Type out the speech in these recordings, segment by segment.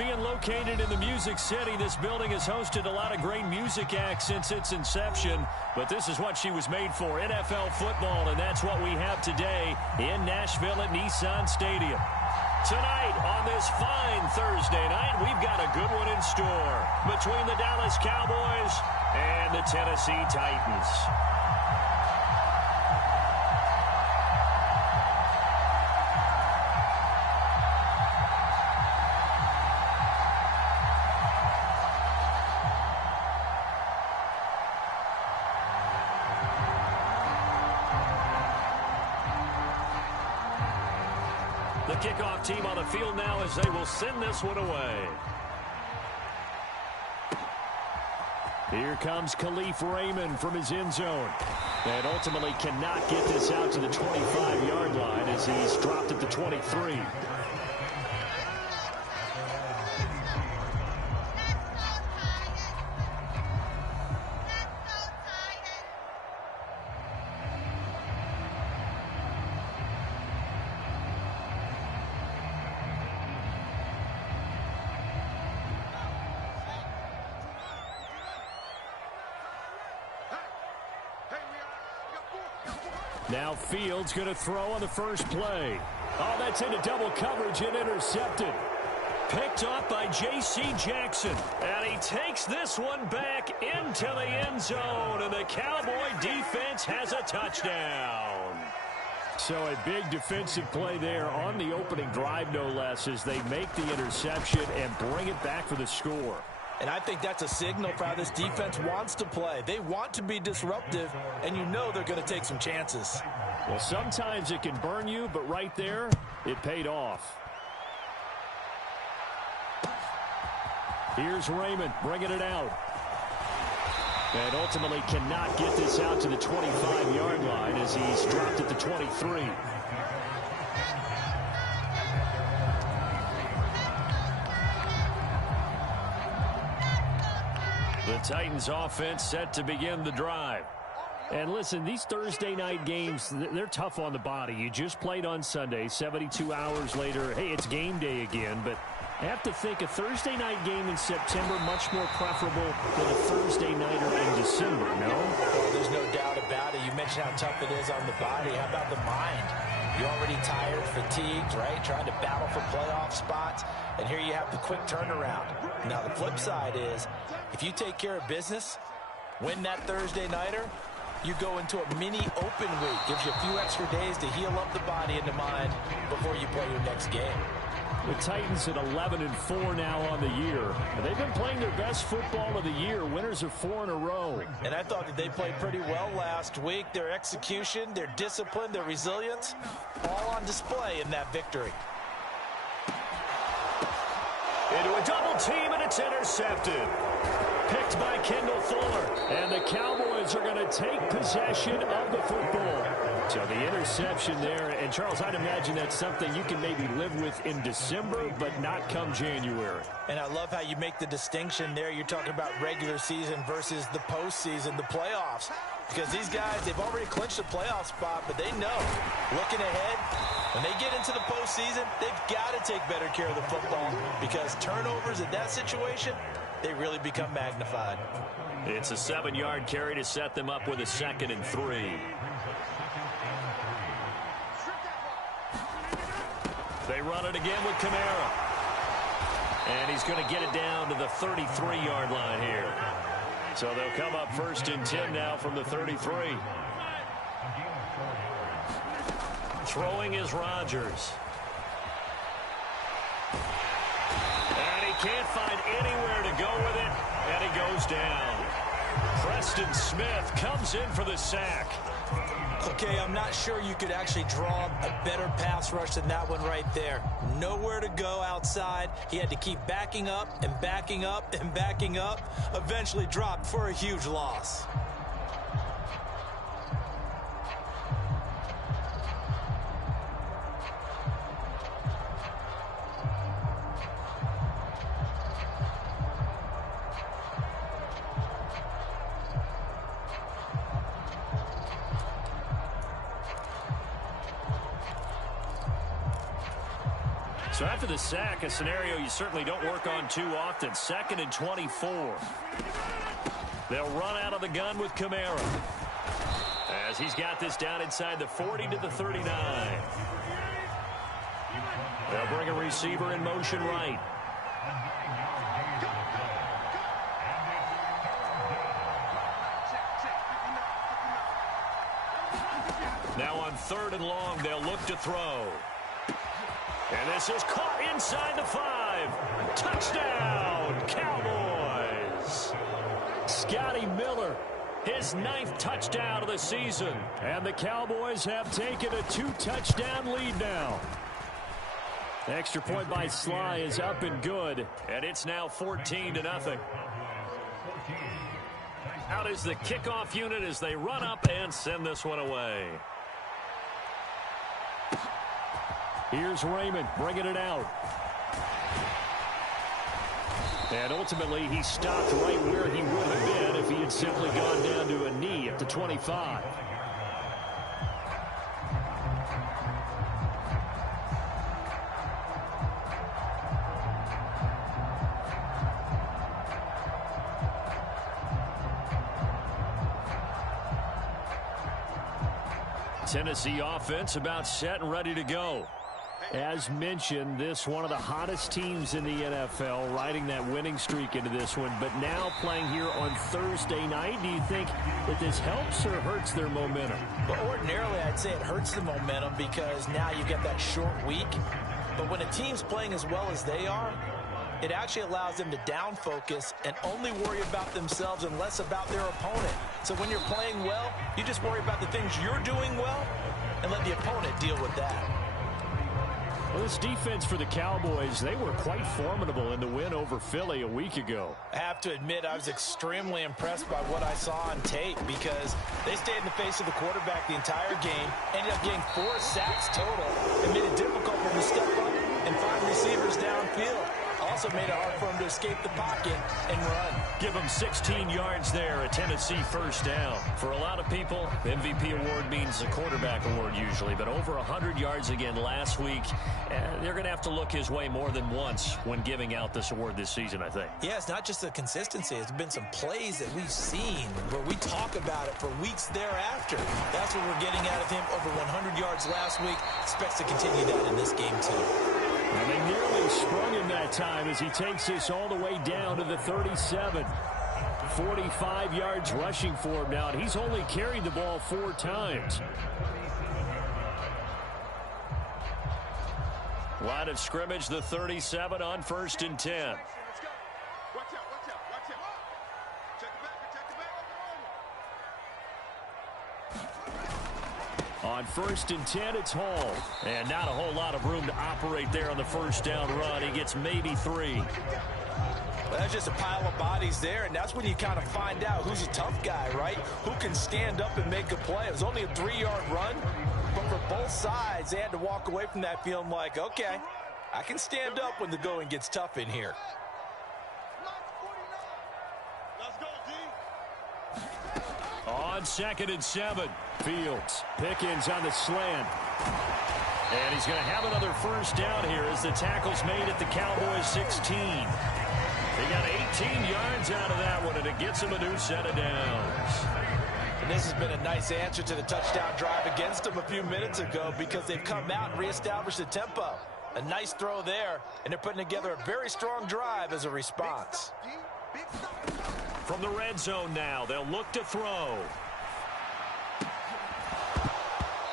being located in the Music City, this building has hosted a lot of great music acts since its inception. But this is what she was made for, NFL football, and that's what we have today in Nashville at Nissan Stadium. Tonight, on this fine Thursday night, we've got a good one in store between the Dallas Cowboys and the Tennessee Titans. The kickoff team on the field now as they will send this one away. Here comes Khalif Raymond from his end zone. And ultimately cannot get this out to the 25-yard line as he's dropped at the 23. Now Fields going to throw on the first play. Oh, that's into double coverage and intercepted. Picked off by J.C. Jackson. And he takes this one back into the end zone. And the Cowboy defense has a touchdown. So a big defensive play there on the opening drive, no less, as they make the interception and bring it back for the score. And I think that's a signal for how this defense wants to play. They want to be disruptive, and you know they're going to take some chances. Well, sometimes it can burn you, but right there, it paid off. Here's Raymond bringing it out. And ultimately cannot get this out to the 25-yard line as he's dropped at the 23. The Titans offense set to begin the drive. And listen, these Thursday night games, they're tough on the body. You just played on Sunday, 72 hours later. Hey, it's game day again. But I have to think a Thursday night game in September much more preferable than a Thursday nighter in December, no? Oh, there's no doubt about it. You mentioned how tough it is on the body. How about the mind? You're already tired, fatigued, right? Trying to battle for playoff spots. And here you have the quick turnaround. Now, the flip side is, if you take care of business, win that Thursday nighter, you go into a mini open week. Gives you a few extra days to heal up the body and the mind before you play your next game. The Titans at 11-4 now on the year. They've been playing their best football of the year. Winners of 4 in a row. And I thought that they played pretty well last week. Their execution, their discipline, their resilience, all on display in that victory. Into a double team, and it's intercepted. Picked by Kendall Fuller. And the Cowboys are going to take possession of the football. So the interception there. And, Charles, I'd imagine that's something you can maybe live with in December, but not come January. And I love how you make the distinction there. You're talking about regular season versus the postseason, the playoffs. Because these guys, they've already clinched the playoff spot, but they know, looking ahead, when they get into the postseason, they've got to take better care of the football because turnovers in that situation, they really become magnified. It's a 7-yard carry to set them up with a 2nd and 3. They run it again with Kamara. And he's going to get it down to the 33-yard line here. So they'll come up 1st and 10 now from the 33. Throwing is Rodgers. And he can't find anywhere to go with it. And he goes down. Preston Smith comes in for the sack. Okay, I'm not sure you could actually draw a better pass rush than that one right there. Nowhere to go outside. He had to keep backing up and backing up and backing up. Eventually dropped for a huge loss. So after the sack, a scenario you certainly don't work on too often. 2nd and 24. They'll run out of the gun with Kamara, as he's got this down inside the 40 to the 39. They'll bring a receiver in motion right. Now on 3rd and long, they'll look to throw. And this is caught inside the 5. Touchdown, Cowboys. Scotty Miller, his 9th touchdown of the season. And the Cowboys have taken a 2-touchdown lead now. The extra point by Sly is up and good, and it's now 14-0. Out is the kickoff unit as they run up and send this one away. Here's Raymond bringing it out. And ultimately, he stopped right where he would have been if he had simply gone down to a knee at the 25. Tennessee offense about set and ready to go. As mentioned, this one of the hottest teams in the NFL, riding that winning streak into this one, but now playing here on Thursday night. Do you think that this helps or hurts their momentum? Well, ordinarily, I'd say it hurts the momentum because now you get that short week. But when a team's playing as well as they are, it actually allows them to down focus and only worry about themselves and less about their opponent. So when you're playing well, you just worry about the things you're doing well and let the opponent deal with that. Well, this defense for the Cowboys, they were quite formidable in the win over Philly a week ago. I have to admit, I was extremely impressed by what I saw on tape because they stayed in the face of the quarterback the entire game, ended up getting 4 sacks total, and made it difficult for him to step up and find receivers downfield. Also made it hard for him to escape the pocket and run. Give him 16 yards there, a Tennessee first down. For a lot of people, MVP award means a quarterback award usually, but over 100 yards again last week. They're going to have to look his way more than once when giving out this award this season, I think. Yeah, it's not just the consistency. It's been some plays that we've seen where we talk about it for weeks thereafter. That's what we're getting out of him. Over 100 yards last week. Expects to continue that in this game, too. And they nearly sprung him that time as he takes this all the way down to the 37. 45 yards rushing for him now, and he's only carried the ball 4 times. Line of scrimmage, the 37 on 1st and 10. On 1st and 10, it's Hall. And not a whole lot of room to operate there on the first down run. He gets maybe 3. Well, that's just a pile of bodies there, and that's when you kind of find out who's a tough guy, right? Who can stand up and make a play. It was only a 3-yard run, but for both sides, they had to walk away from that feeling like, okay, I can stand up when the going gets tough in here. On 2nd and 7, Fields. Pickens on the slant. And he's going to have another first down here as the tackle's made at the Cowboys 16. They got 18 yards out of that one, and it gets him a new set of downs. And this has been a nice answer to the touchdown drive against them a few minutes ago because they've come out and reestablished the tempo. A nice throw there, and they're putting together a very strong drive as a response. From the red zone now, they'll look to throw.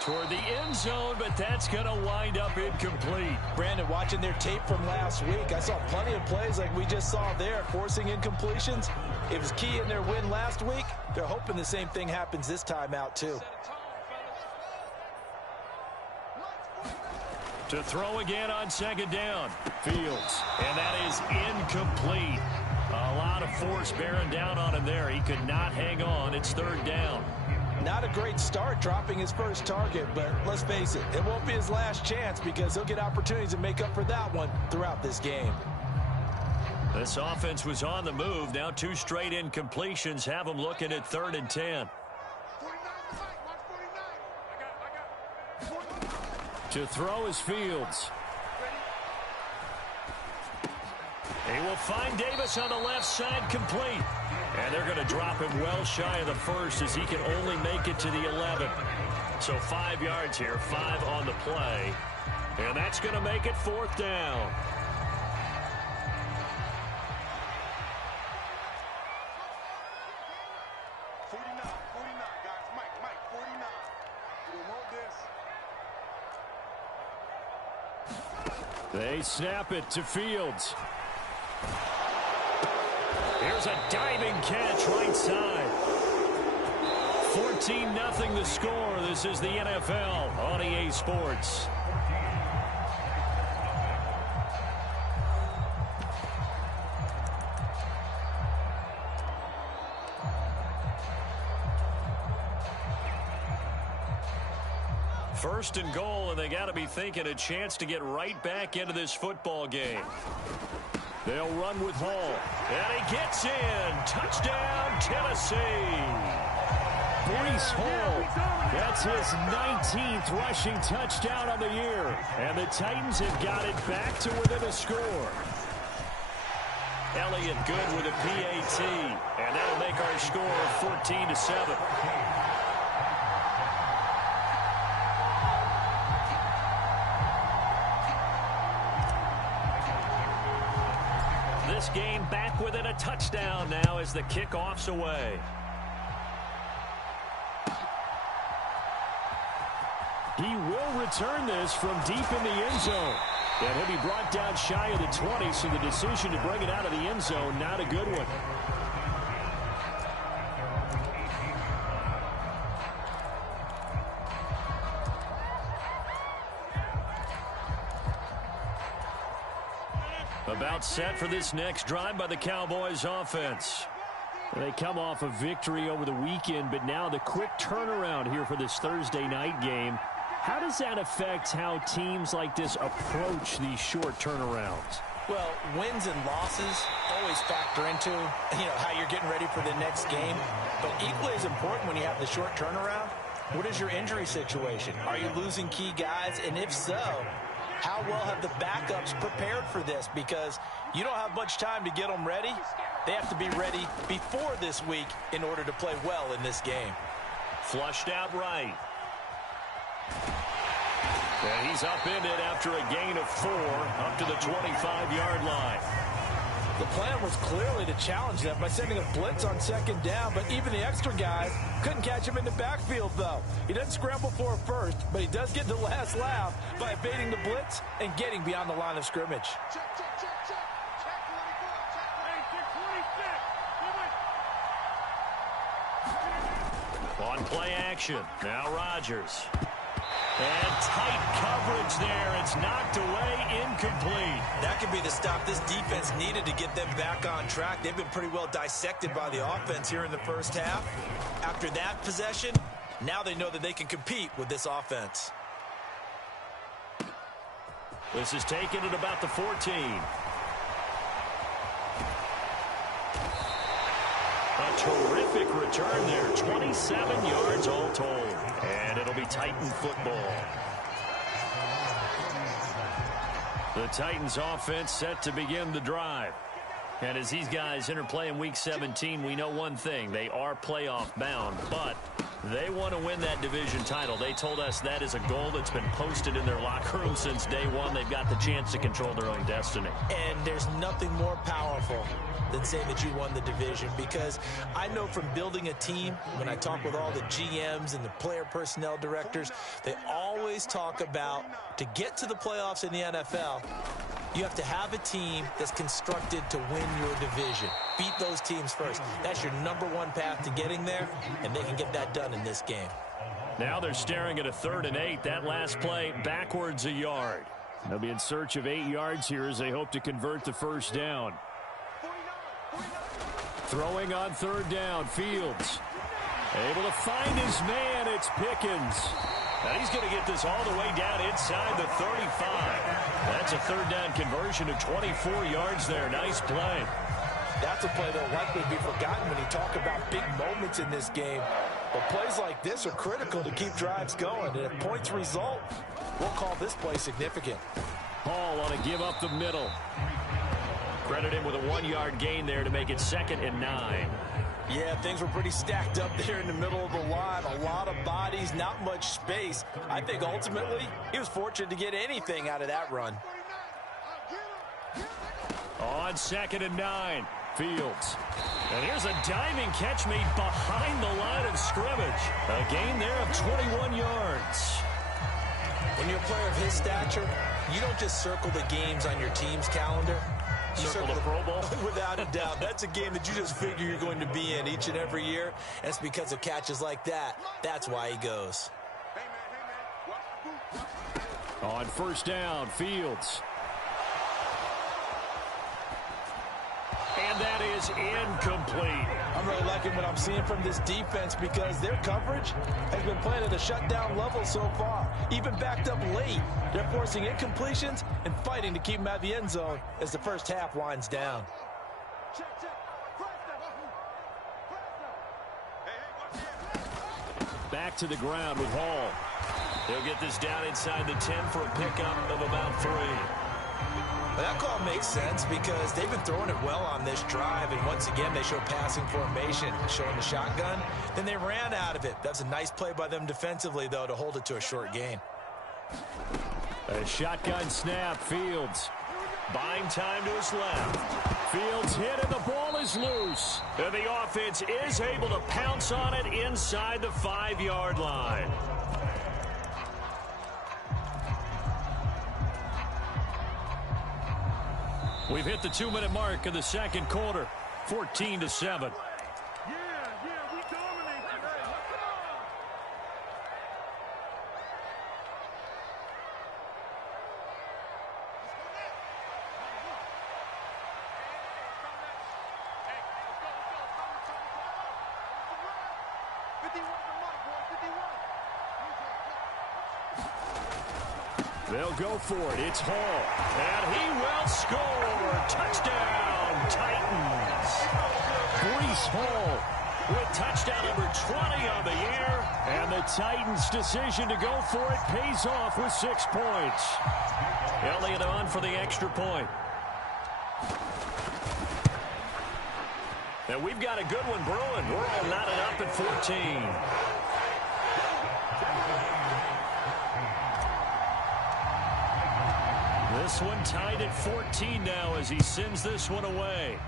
Toward the end zone, but that's going to wind up incomplete. Brandon, watching their tape from last week, I saw plenty of plays like we just saw there, forcing incompletions. It was key in their win last week. They're hoping the same thing happens this time out, too. To throw again on 2nd down. Fields, and that is incomplete. A lot of force bearing down on him there. He could not hang on. It's 3rd down. Not a great start dropping his first target, but let's face it, it won't be his last chance because he'll get opportunities to make up for that one throughout this game. This offense was on the move. Now 2 straight incompletions have him looking at 3rd and 10. To throw is Fields. He will find Davis on the left side, complete. And they're going to drop him well shy of the first as he can only make it to the 11. So 5 yards here, 5 on the play. And that's going to make it 4th down. They snap it to Fields. Here's a diving catch right side. 14-0 the score. This is the NFL on EA Sports. First and goal, and they got to be thinking a chance to get right back into this football game. They'll run with Hall, and he gets in. Touchdown, Tennessee. Breece Hall, that's his 19th rushing touchdown on the year, and the Titans have got it back to within a score. Elliott good with a PAT, and that'll make our score 14-7. This game back within a touchdown now as the kickoff's away. He will return this from deep in the end zone. And he'll be brought down shy of the 20, so the decision to bring it out of the end zone, not a good one. About set for this next drive by the Cowboys offense. They come off a victory over the weekend, but now the quick turnaround here for this Thursday night game. How does that affect how teams like this approach these short turnarounds? Well, wins and losses always factor into, how you're getting ready for the next game. But equally as important when you have the short turnaround, what is your injury situation? Are you losing key guys? And if so, how well have the backups prepared for this? Because you don't have much time to get them ready. They have to be ready before this week in order to play well in this game. Flushed out right. And he's upended after a gain of 4 up to the 25-yard line. The plan was clearly to challenge them by sending a blitz on second down, but even the extra guys couldn't catch him in the backfield, though. He doesn't scramble for a first, but he does get the last laugh by evading the blitz and getting beyond the line of scrimmage. On play action, now Rodgers. And tight coverage there. It's knocked away, incomplete. That could be the stop this defense needed to get them back on track. They've been pretty well dissected by the offense here in the first half. After that possession, now they know that they can compete with this offense. This is taken at about the 14. A terrific return there. 27 yards all told. And it'll be Titan football. The Titans offense set to begin the drive. And as these guys interplay in Week 17, we know one thing. They are playoff bound, but they want to win that division title. They told us that is a goal that's been posted in their locker room since day one. They've got the chance to control their own destiny. And there's nothing more powerful than saying that you won the division, because I know from building a team, when I talk with all the GMs and the player personnel directors, they always talk about to get to the playoffs in the NFL, you have to have a team that's constructed to win your division. Beat those teams first. That's your #1 path to getting there, and they can get that done in this game. Now they're staring at a 3rd and 8. That last play backwards a yard. They'll be in search of 8 yards here as they hope to convert the first down. Throwing on 3rd down, Fields. Able to find his man, it's Pickens. And he's going to get this all the way down inside the 35. That's a 3rd down conversion of 24 yards there. Nice play. That's a play that will likely be forgotten when you talk about big moments in this game. But plays like this are critical to keep drives going. And if points result, we'll call this play significant. Hall on a give up the middle. Credit him with a 1-yard gain there to make it 2nd and 9. Yeah, things were pretty stacked up there in the middle of the line. A lot of bodies, not much space. I think ultimately he was fortunate to get anything out of that run. On 2nd and 9, Fields. And here's a diving catch made behind the line of scrimmage. A gain there of 21 yards. When you're a player of his stature, you don't just circle the games on your team's calendar. You circle the Pro Bowl? Without a doubt. That's a game that you just figure you're going to be in each and every year. And it's because of catches like that. That's why he goes. On 1st down, Fields. And that is incomplete. I'm really liking what I'm seeing from this defense because their coverage has been playing at a shutdown level so far. Even backed up late, they're forcing incompletions and fighting to keep them out of the end zone as the first half winds down. Back to the ground with Hall. He'll get this down inside the 10 for a pickup of about 3. Well, that call makes sense because they've been throwing it well on this drive, and once again they show passing formation, showing the shotgun. Then they ran out of it. That's a nice play by them defensively, though, to hold it to a short gain. A shotgun snap, Fields. Buying time to his left. Fields hit and the ball is loose. And the offense is able to pounce on it inside the 5-yard line. We've hit the 2-minute mark of the second quarter, 14-7. We dominate today. They'll go for it. It's Hall. And he will score. Touchdown, Titans. Breece Hall with touchdown number 20 on the year. And the Titans' decision to go for it pays off with 6 points. Elliott on for the extra point. And we've got a good one brewing. We're all knotted up at 14. This one tied at 14 now as he sends this one away.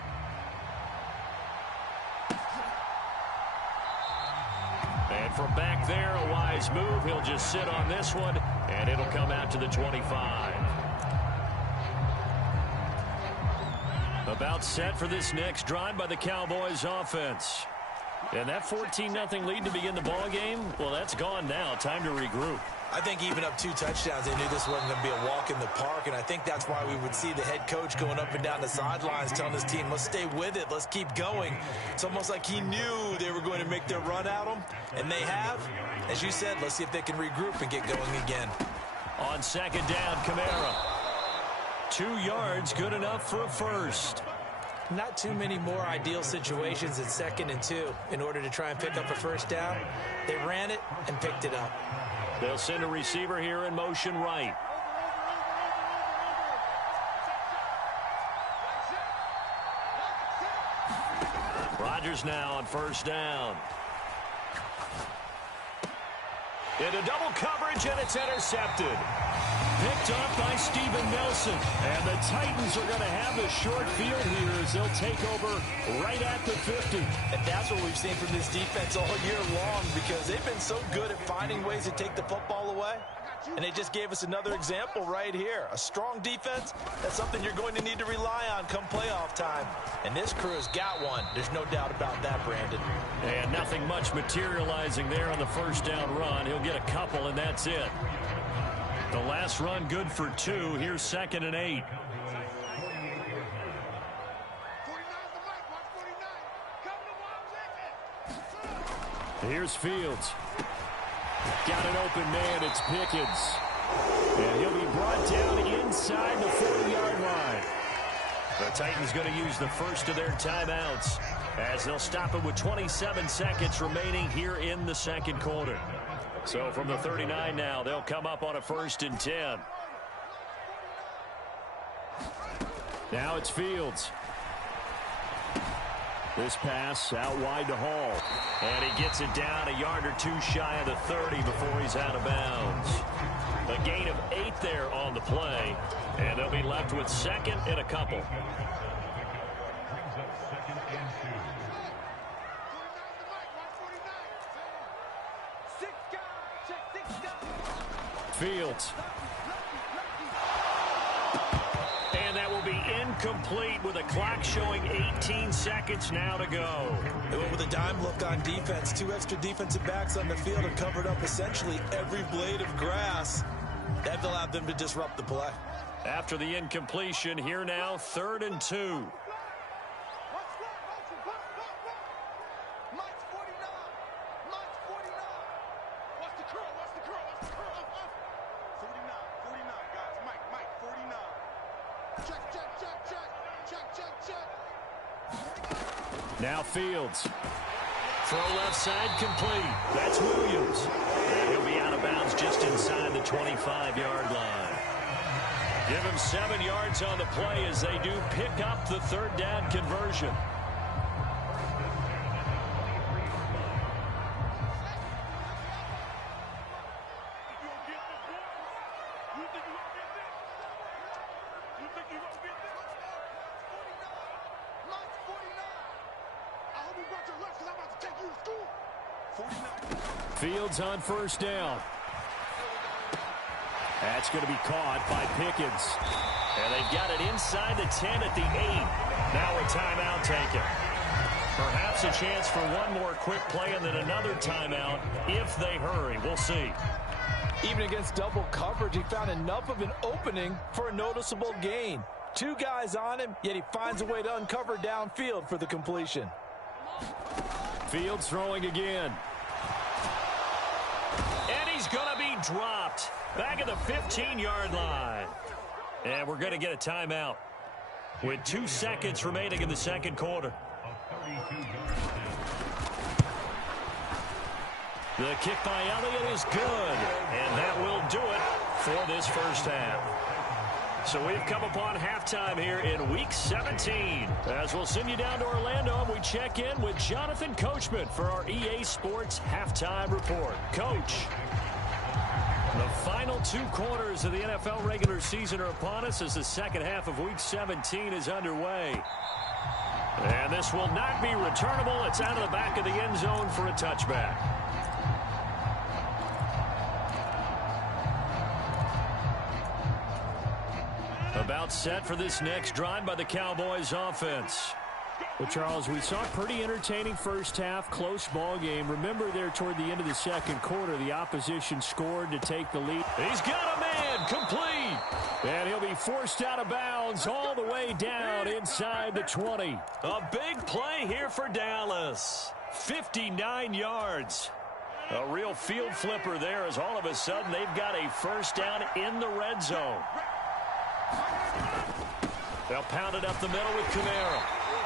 And from back there, a wise move. He'll just sit on this one, and it'll come out to the 25. About set for this next drive by the Cowboys offense. And that 14-0 lead to begin the ball game, well, that's gone now. Time to regroup. I think even up 2 touchdowns, they knew this wasn't going to be a walk in the park, and I think that's why we would see the head coach going up and down the sidelines telling his team, let's stay with it, let's keep going. It's almost like he knew they were going to make their run at him, and they have. As you said, let's see if they can regroup and get going again. On 2nd down, Kamara. 2 yards, good enough for a first. Not too many more ideal situations at 2nd and 2 in order to try and pick up a first down. They ran it and picked it up. They'll send a receiver here in motion right. Rodgers now on 1st down. Into double coverage, and it's intercepted. Picked off by Steven Nelson. And the Titans are going to have the short field here as they'll take over right at the 50. And that's what we've seen from this defense all year long because they've been so good at finding ways to take the football away. And they just gave us another example right here. A strong defense, that's something you're going to need to rely on come playoff time. And this crew has got one. There's no doubt about that, Brandon. And nothing much materializing there on the 1st down run. He'll get a couple, and that's it. The last run good for 2. Here's 2nd and 8. Here's Fields. Got an open man. It's Pickens. And he'll be brought down inside the 40-yard line. The Titans going to use the first of their timeouts as they'll stop it with 27 seconds remaining here in the second quarter. So from the 39 now, they'll come up on a 1st and 10. Now it's Fields. This pass out wide to Hall. And he gets it down a yard or two shy of the 30 before he's out of bounds. A gain of 8 there on the play. And they'll be left with second and a couple. Fields. And that will be incomplete with a clock showing 18 seconds now to go. They went with a dime look on defense. 2 extra defensive backs on the field and covered up essentially every blade of grass. That allowed them to disrupt the play. After the incompletion, here now, 3rd and 2. Now Fields. Throw left side complete. That's Williams. And he'll be out of bounds just inside the 25-yard line. Give him 7 yards on the play as they do pick up the 3rd down conversion. Fields on 1st down. That's going to be caught by Pickens. And they've got it inside the 10 at the 8. Now a timeout taken. Perhaps a chance for one more quick play and then another timeout if they hurry. We'll see. Even against double coverage, he found enough of an opening for a noticeable gain. 2 guys on him, yet he finds a way to uncover downfield for the completion. Fields throwing again. And he's going to be dropped back at the 15-yard line. And we're going to get a timeout with 2 seconds remaining in the 2nd quarter. The kick by Elliott is good, and that will do it for this 1st half. So we've come upon halftime here in Week 17. As we'll send you down to Orlando, and we check in with Jonathan Coachman for our EA Sports Halftime Report. Coach, the final 2 quarters of the NFL regular season are upon us as the 2nd half of Week 17 is underway. And this will not be returnable. It's out of the back of the end zone for a touchback. About set for this next drive by the Cowboys offense. Well, Charles, we saw a pretty entertaining 1st half, close ball game. Remember there toward the end of the 2nd quarter, the opposition scored to take the lead. He's got a man, complete. And he'll be forced out of bounds all the way down inside the 20. A big play here for Dallas. 59 yards. A real field flipper there as all of a sudden they've got a 1st down in the red zone. They'll pound it up the middle with Kamara.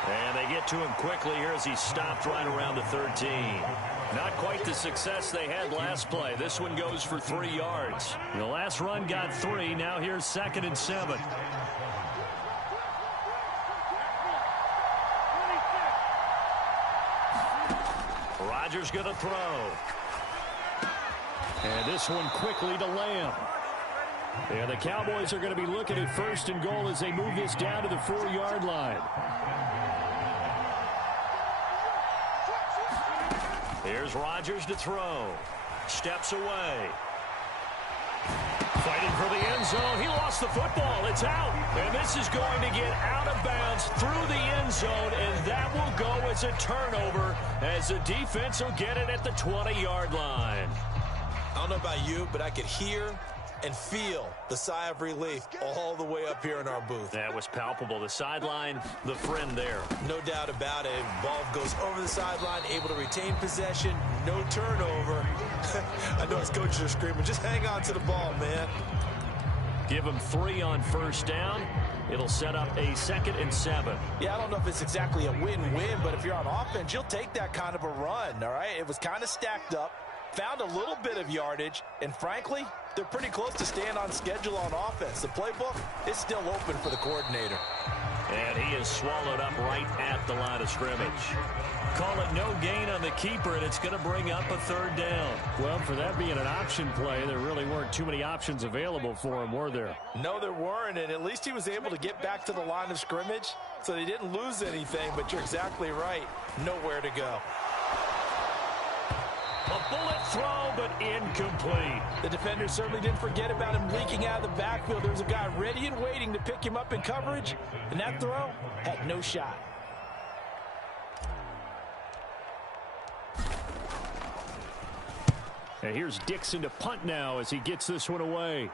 And they get to him quickly here as he stopped right around the 13. Not quite the success they had last play. This one goes for 3 yards. The last run got 3. Now here's 2nd and 7. Rodgers going to throw. And this one quickly to Lamb. And the Cowboys are going to be looking at 1st and goal as they move this down to the 4-yard line. Here's Rodgers to throw. Steps away. Fighting for the end zone. He lost the football. It's out. And this is going to get out of bounds through the end zone, and that will go as a turnover as the defense will get it at the 20-yard line. I don't know about you, but I could hear and feel the sigh of relief all the way up here in our booth. That was palpable. The sideline, the friend there. No doubt about it. Ball goes over the sideline, able to retain possession, no turnover. I know his coaches are screaming, just hang on to the ball, man. Give him 3 on 1st down. It'll set up a 2nd and 7. Yeah, I don't know if it's exactly a win-win, but if you're on offense, you'll take that kind of a run, all right? It was kind of stacked up. Found a little bit of yardage, and frankly, they're pretty close to staying on schedule on offense. The playbook is still open for the coordinator. And he is swallowed up right at the line of scrimmage. Call it no gain on the keeper, and it's going to bring up a third down. Well, for that being an option play, there really weren't too many options available for him, were there? No, there weren't, and at least he was able to get back to the line of scrimmage, so they didn't lose anything, but you're exactly right. Nowhere to go. A bullet throw, but incomplete. The defender certainly didn't forget about him leaking out of the backfield. There was a guy ready and waiting to pick him up in coverage, and that throw had no shot. And here's Dixon to punt now as he gets this one away.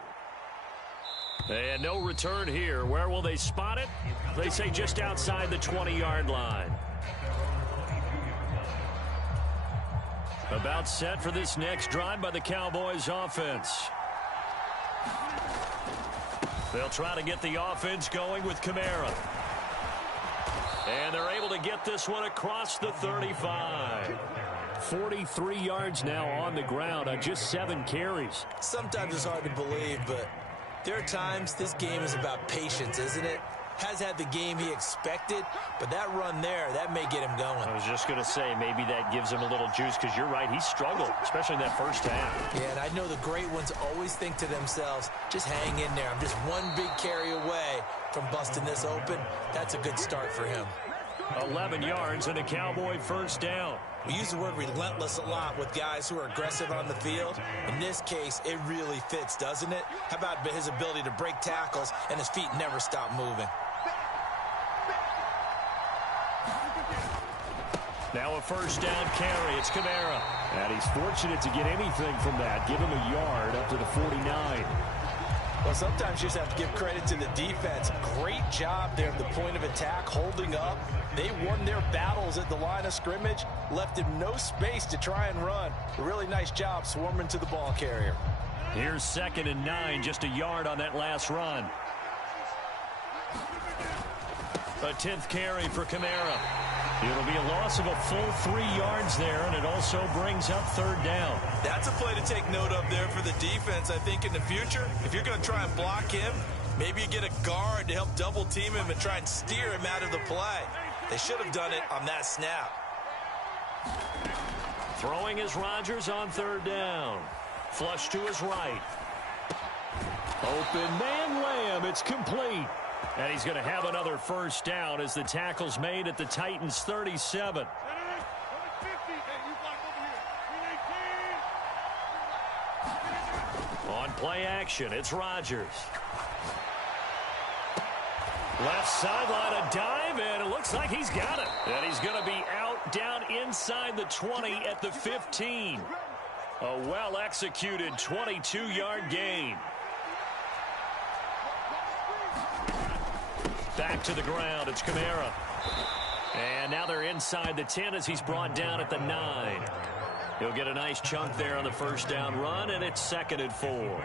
And no return here. Where will they spot it? They say just outside the 20-yard line. About set for this next drive by the Cowboys offense. They'll try to get the offense going with Kamara. And they're able to get this one across the 35. 43 yards now on the ground on just 7 carries. Sometimes it's hard to believe, but there are times this game is about patience, isn't it? Has had the game he expected, but that run there, that may get him going. I was just going to say, maybe that gives him a little juice, because you're right, he struggled, especially in that first half. Yeah, and I know the great ones always think to themselves, just hang in there. I'm just one big carry away from busting this open. That's a good start for him. 11 yards and a Cowboy first down. We use the word relentless a lot with guys who are aggressive on the field. In this case, it really fits, doesn't it? How about his ability to break tackles and his feet never stop moving? Now a first down carry. It's Kamara. And he's fortunate to get anything from that. Give him a yard up to the 49. Well, sometimes you just have to give credit to the defense. Great job there at the point of attack, holding up. They won their battles at the line of scrimmage, left him no space to try and run. A really nice job swarming to the ball carrier. Here's 2nd and 9, just a yard on that last run. A 10th carry for Kamara. It'll be a loss of a full 3 yards there, and it also brings up third down. That's a play to take note of there for the defense, I think, in the future. If you're going to try and block him, maybe you get a guard to help double team him and try and steer him out of the play. They should have done it on that snap. Throwing is Rodgers on third down. Flush to his right. Open man Lamb. It's complete. And he's going to have another first down as the tackle's made at the Titans' 37. On play action, it's Rodgers. Left sideline, a dive, and it looks like he's got it. And he's going to be out down inside the 20 at the 15. A well-executed 22-yard gain. Back to the ground, it's Kamara. And now they're inside the 10 as he's brought down at the 9. He'll get a nice chunk there on the first down run, and it's 2nd and 4.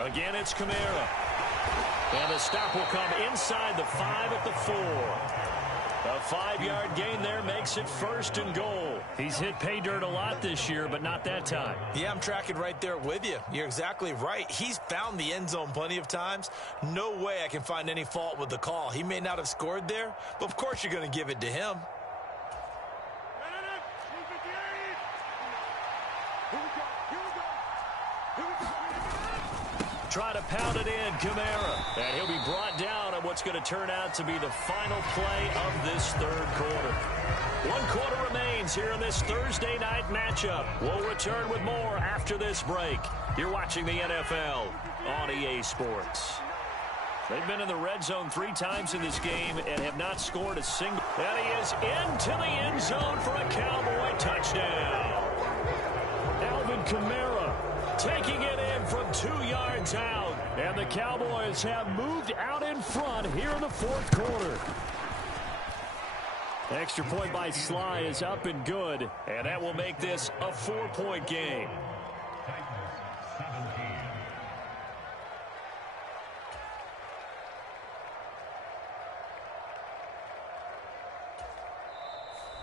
Again, it's Kamara. And the stop will come inside the 5 at the 4. A 5-yard gain there makes it 1st and goal. He's hit pay dirt a lot this year, but not that time. Yeah, I'm tracking right there with you. You're exactly right. He's found the end zone plenty of times. No way I can find any fault with the call. He may not have scored there, but of course you're going to give it to him. Try to pound it in, Kamara. And he'll be brought down on what's going to turn out to be the final play of this third quarter. 1 quarter remains here in this Thursday night matchup. We'll return with more after this break. You're watching the NFL on EA Sports. They've been in the red zone 3 times in this game and have not scored a single. And he is into the end zone for a Cowboy touchdown. Alvin Kamara taking it in from 2 yards out. And the Cowboys have moved out in front here in the 4th quarter. Extra point by Sly is up and good. And that will make this a 4-point game.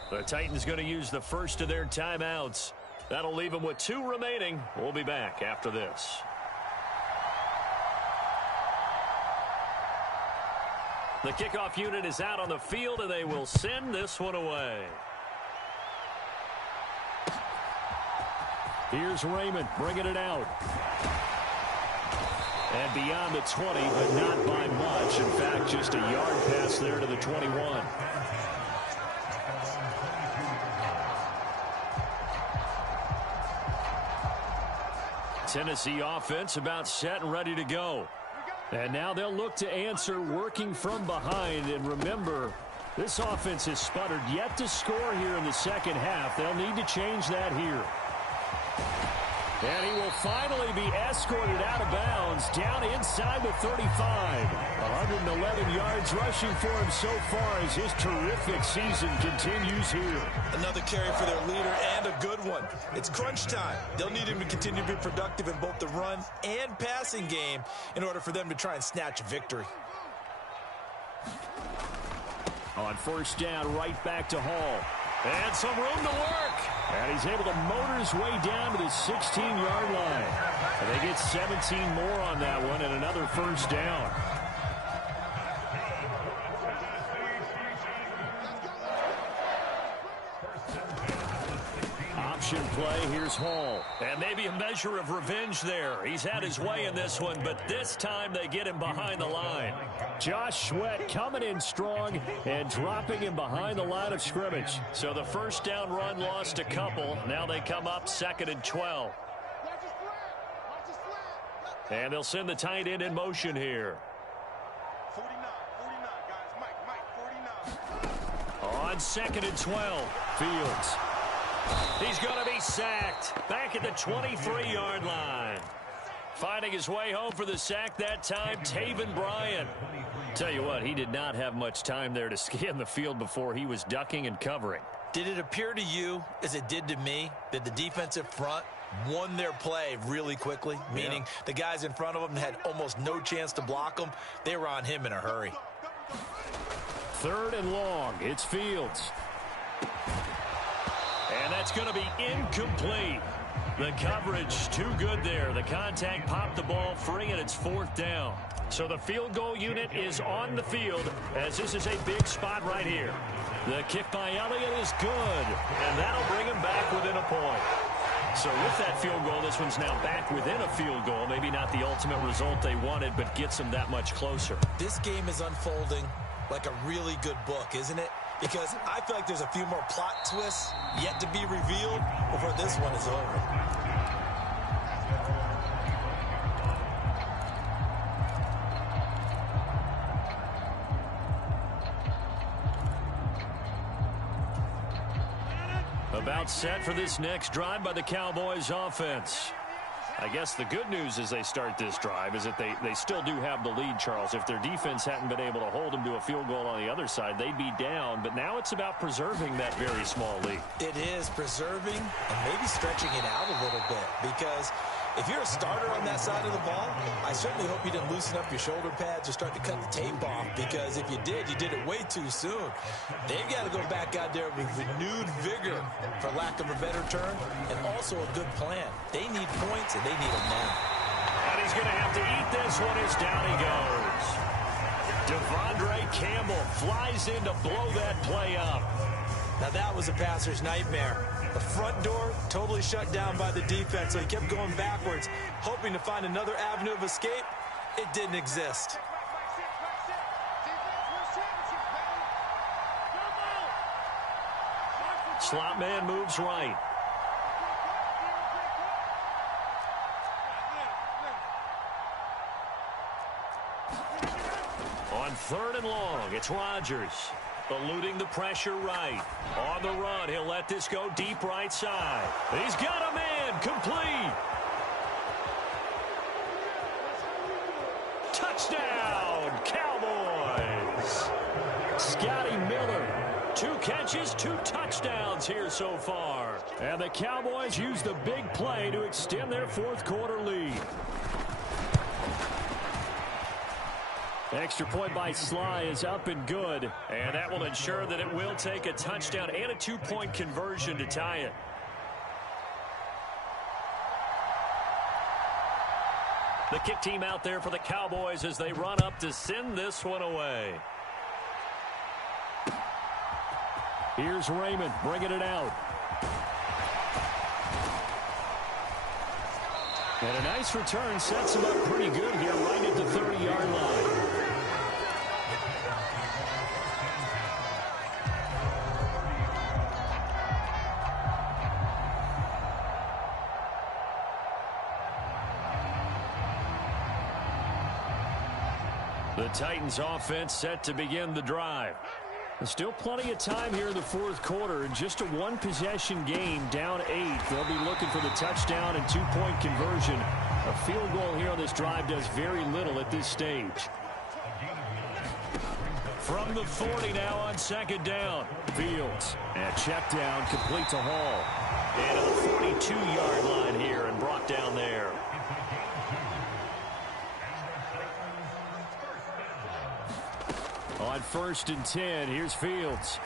The Titans going to use the first of their timeouts. That'll leave them with 2 remaining. We'll be back after this. The kickoff unit is out on the field, and they will send this one away. Here's Raymond bringing it out. And beyond the 20, but not by much. In fact, just a yard pass there to the 21. Tennessee offense about set and ready to go. And now they'll look to answer working from behind. And remember, this offense has sputtered yet to score here in the second half. They'll need to change that here. And he will finally be escorted out of bounds down inside the 35. 111 yards rushing for him so far as his terrific season continues here. Another carry for their leader and a good one. It's crunch time. They'll need him to continue to be productive in both the run and passing game in order for them to try and snatch a victory. On first down, right back to Hall. And some room to work. And he's able to motor his way down to the 16-yard line. And they get 17 more on that one and another first down. Option play, here's Hall. And maybe a measure of revenge there. He's had his way in this one, but this time they get him behind the line. Josh Sweat coming in strong and dropping him behind the line of scrimmage. So the first down run lost a couple. Now they come up 2nd and 12. And they'll send the tight end in motion here. 49, guys. Mike, 49. On 2nd and 12, Fields. He's going to be sacked back at the 23-yard line. Finding his way home for the sack that time, Taven Bryan. Tell you what, he did not have much time there to scan the field before he was ducking and covering. Did it appear to you, as it did to me, that the defensive front won their play really quickly? Meaning the guys in front of them had almost no chance to block them. They were on him in a hurry. 3rd and long. It's Fields. And that's going to be incomplete. The coverage too good there. The contact popped the ball free, and it's 4th down. So the field goal unit is on the field as this is a big spot right here. The kick by Elliott is good, and that'll bring him back within a point. So with that field goal, this one's now back within a field goal. Maybe not the ultimate result they wanted, but gets them that much closer. This game is unfolding like a really good book, isn't it? Because I feel like there's a few more plot twists yet to be revealed before this one is over. About set for this next drive by the Cowboys offense. I guess the good news as they start this drive is that they still do have the lead, Charles. If their defense hadn't been able to hold them to a field goal on the other side, they'd be down. But now it's about preserving that very small lead. It is preserving and maybe stretching it out a little bit. Because if you're a starter on that side of the ball, I certainly hope you didn't loosen up your shoulder pads or start to cut the tape off. Because if you did, you did it way too soon. They've got to go back out there with renewed vigor, for lack of a better term, and also a good plan. They need points, and they need them now. And he's going to have to eat this one as down he goes. Devondre Campbell flies in to blow that play up. Now that was a passer's nightmare. The front door totally shut down by the defense, so he kept going backwards, hoping to find another avenue of escape. It didn't exist. Slot man moves right. On 3rd and long, it's Rodgers. Eluding the pressure right. On the run, he'll let this go deep right side. He's got a man, complete. Touchdown, Cowboys. Scotty Miller, 2 catches, 2 touchdowns here so far. And the Cowboys use the big play to extend their 4th quarter lead. Extra point by Sly is up and good. And that will ensure that it will take a touchdown and a 2-point conversion to tie it. The kick team out there for the Cowboys as they run up to send this one away. Here's Raymond bringing it out. And a nice return sets him up pretty good here right at the 30-yard line. The Titans offense set to begin the drive. There's still plenty of time here in the fourth quarter. Just a one-possession game, down 8. They'll be looking for the touchdown and 2-point conversion. A field goal here on this drive does very little at this stage. From the 40 now on second down. Fields. And check down, complete to Hall. And a 42-yard line here and brought down there. On 1st and 10, here's Fields.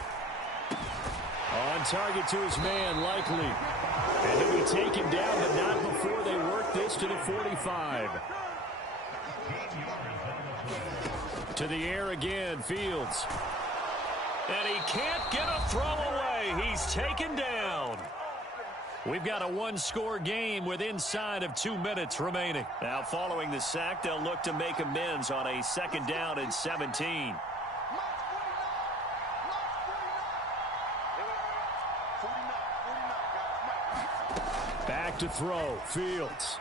On target to his man, Likely. And he'll be taken down, but not before they work this to the 45. To the air again, Fields. And he can't get a throw away. He's taken down. We've got a one-score game with inside of 2 minutes remaining. Now following the sack, they'll look to make amends on a 2nd down and 17. Back to throw, Fields.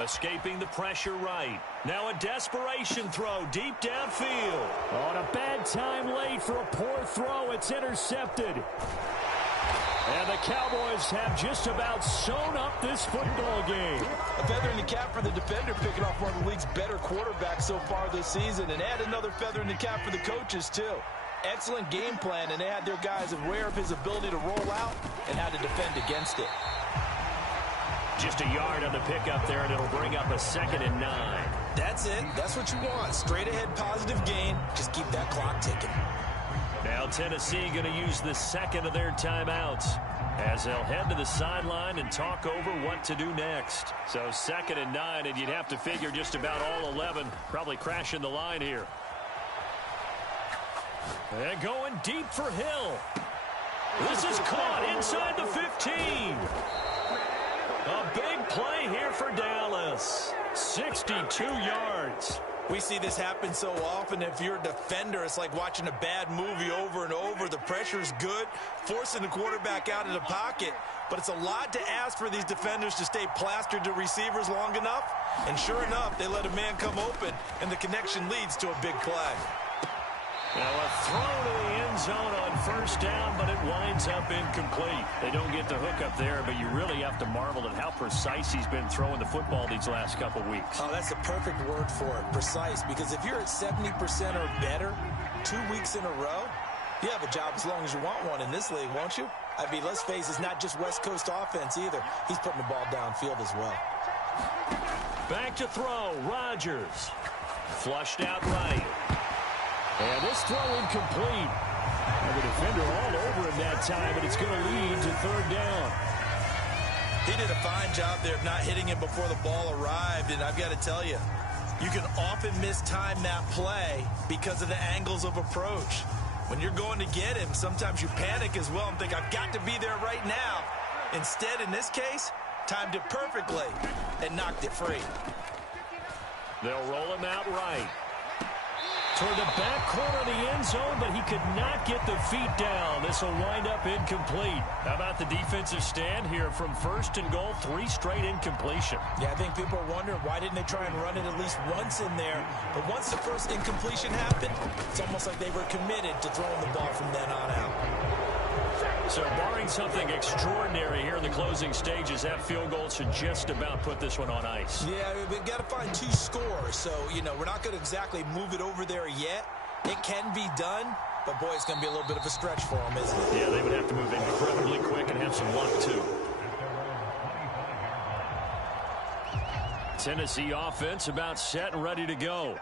Escaping the pressure right. Now a desperation throw deep downfield. On a bad time late for a poor throw. It's intercepted. And the Cowboys have just about sewn up this football game. A feather in the cap for the defender, picking off one of the league's better quarterbacks so far this season. And add another feather in the cap for the coaches, too. Excellent game plan, and they had their guys aware of his ability to roll out and how to defend against it. Just a yard on the pickup there, and it'll bring up a 2nd and 9. That's it. That's what you want. Straight ahead positive gain. Just keep that clock ticking. Now Tennessee going to use the 2nd of their timeouts as they'll head to the sideline and talk over what to do next. So 2nd and 9, and you'd have to figure just about all 11 probably crashing the line here. And going deep for Hill. This is caught inside the 15. A big play here for Dallas. 62 yards. We see this happen so often. If you're a defender, it's like watching a bad movie over and over. The pressure's good, forcing the quarterback out of the pocket. But it's a lot to ask for these defenders to stay plastered to receivers long enough. And sure enough, they let a man come open, and the connection leads to a big play. Now a throw to the end zone on 1st down, but it winds up incomplete. They don't get the hook up there, but you really have to marvel at how precise he's been throwing the football these last couple weeks. Oh, that's the perfect word for it, precise, because if you're at 70% or better 2 weeks in a row, you have a job as long as you want one in this league, won't you? I mean, let's face it, it's not just West Coast offense either. He's putting the ball downfield as well. Back to throw, Rodgers. Flushed out right. And this throw incomplete. And the defender all over him that time, and it's going to lead to 3rd down. He did a fine job there of not hitting him before the ball arrived, and I've got to tell you, you can often mistime that play because of the angles of approach. When you're going to get him, sometimes you panic as well and think, I've got to be there right now. Instead, in this case, timed it perfectly and knocked it free. They'll roll him out right. Toward the back corner of the end zone, but he could not get the feet down. This will wind up incomplete. How about the defensive stand here from 1st and goal, 3 straight incompletion? Yeah, I think people are wondering why didn't they try and run it at least once in there. But once the first incompletion happened, it's almost like they were committed to throwing the ball from then on out. So barring something extraordinary here in the closing stages, that field goal should just about put this one on ice. Yeah, we've got to find 2 scores. So, you know, we're not going to exactly move it over there yet. It can be done, but, boy, it's going to be a little bit of a stretch for them, isn't it? Yeah, they would have to move incredibly quick and have some luck, too. Tennessee offense about set and ready to go.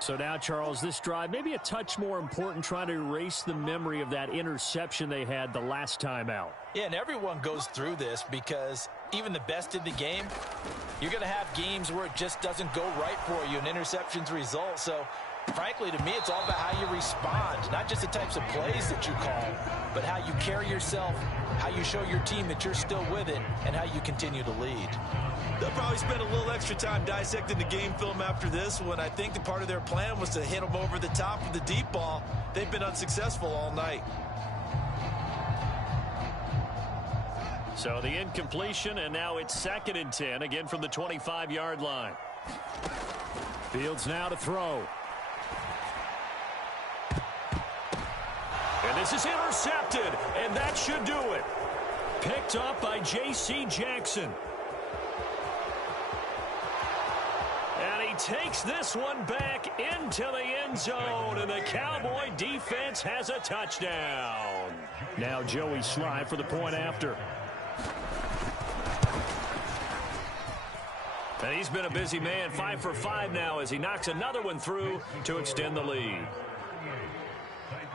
So now, Charles, this drive maybe a touch more important, trying to erase the memory of that interception they had the last time out. Yeah, and everyone goes through this because even the best in the game, you're going to have games where it just doesn't go right for you, and interceptions result. So, frankly, to me, it's all about how you respond, not just the types of plays that you call, but how you carry yourself, how you show your team that you're still with it, and how you continue to lead. They'll probably spend a little extra time dissecting the game film after this one. I think the part of their plan was to hit them over the top with the deep ball. They've been unsuccessful all night. So the incompletion, and now it's 2nd and 10, again from the 25-yard line. Fields now to throw. And this is intercepted, and that should do it. Picked up by J.C. Jackson. And he takes this one back into the end zone, and the Cowboy defense has a touchdown. Now Joey Sly for the point after. And he's been a busy man, 5 for 5 now as he knocks another one through to extend the lead.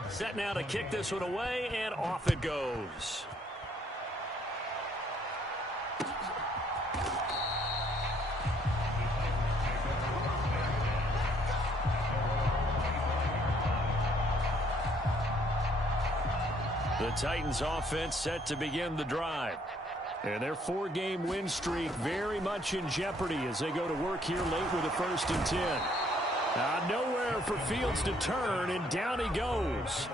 Set now to kick this one away, and off it goes. The Titans offense set to begin the drive. And their 4-game win streak very much in jeopardy as they go to work here late with a 1st and 10. Nowhere for Fields to turn, and down he goes.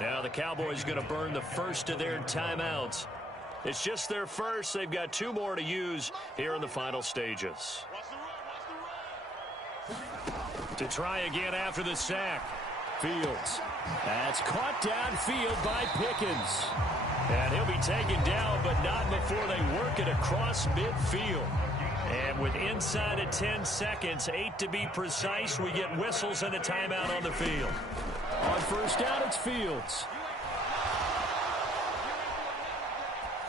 Now the Cowboys going to burn the first of their timeouts. It's just their first. They've got 2 more to use here in the final stages. To try again after the sack. Fields. That's caught downfield by Pickens. And he'll be taken down, but not before they work it across midfield. And with inside of 10 seconds, 8 to be precise, we get whistles and a timeout on the field. On 1st down, it's Fields.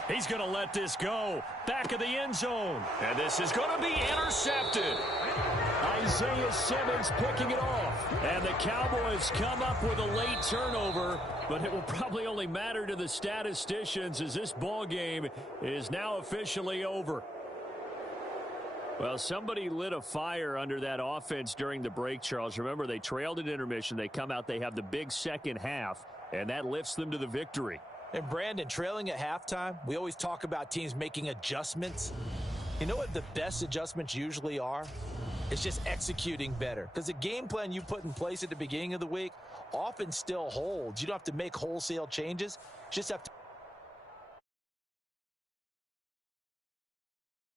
He's going to let this go. Back of the end zone. And this is going to be intercepted. Isaiah Simmons picking it off. And the Cowboys come up with a late turnover, but it will probably only matter to the statisticians as this ball game is now officially over. Well, somebody lit a fire under that offense during the break, Charles. Remember, they trailed at intermission. They come out, they have the big second half, and that lifts them to the victory. And, Brandon, trailing at halftime, we always talk about teams making adjustments. You know what the best adjustments usually are? It's just executing better. Because the game plan you put in place at the beginning of the week often still holds. You don't have to make wholesale changes. You just have to